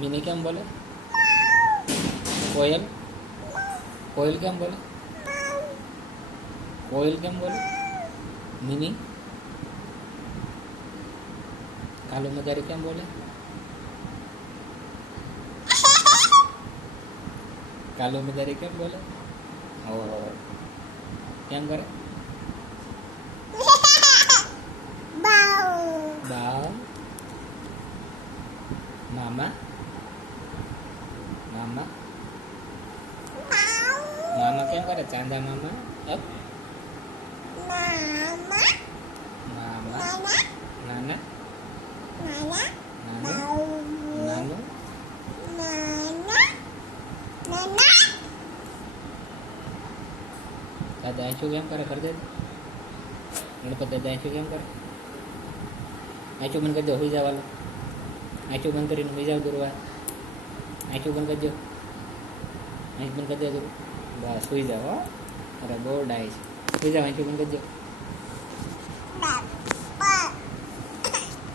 Mini केम बोले? कोयल कोयल केम बोले? कोयल केम बोले? मिनी कालू मदारी केम बोले? कालू मदारी केम बोले? और केम करे? बाव मामा मामा मामा केम करे? चांदा मामा अब मामा नाना नानू दादा ऐशू केम करे? कर दे गणपति दादा ऐशू केम करे? ऐशू बंद कर दो हुई जावालो ऐशू बंद करीने हुई जाओ दुर्वा ऐशू बंद कर दो ऐशू बंद कर दो बस हुई जाओ अरे बोर्ड आई हुई जाओ ऐशू बंद कर दो